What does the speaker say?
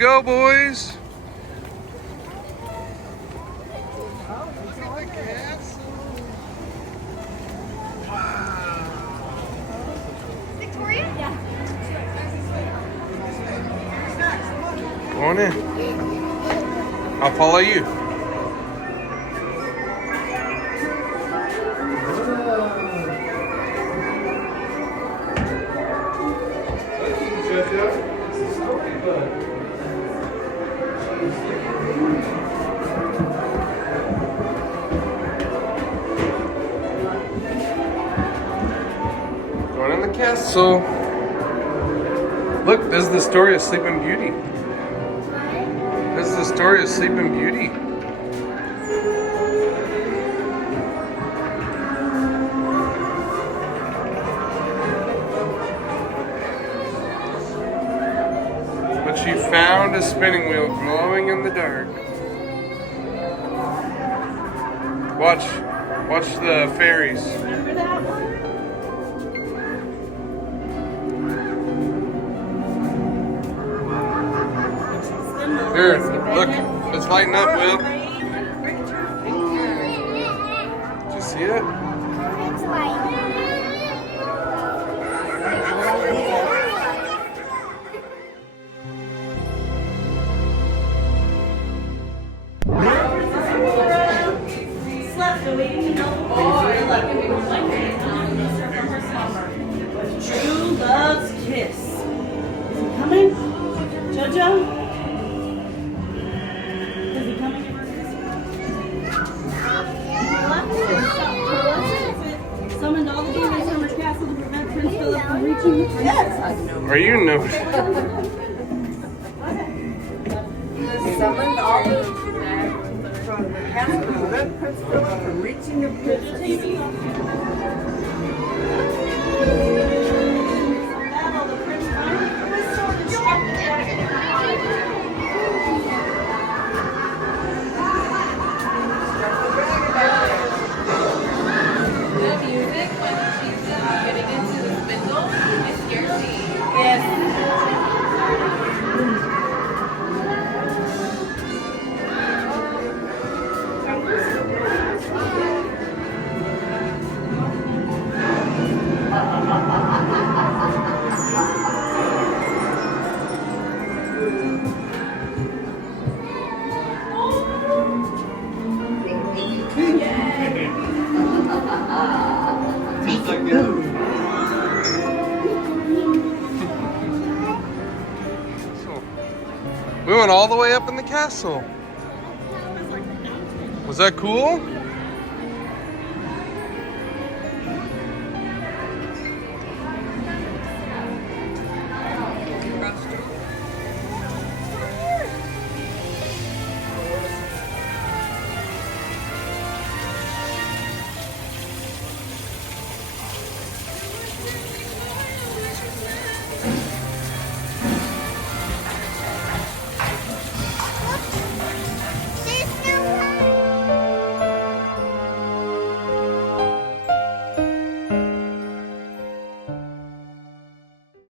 go, boys. Victoria? Yeah. Go on in. I'll follow you. Going in the castle. Look, this is the story of Sleeping Beauty. This is the story of Sleeping Beauty. But she found a spinning wheel glowing in the dark. Watch the fairies. Remember that one? Here, look, it's lighting up, Will. Did you see it? It's like... True love's kiss. Is he coming? Jojo? Is he coming? Summoned all the demons from her castle to prevent Prince Phillip from reaching the princess. Are you no? Summoned all the from the castle to prevent Prince Phillip from reaching the princess. We went all the way up in the castle. Was that cool?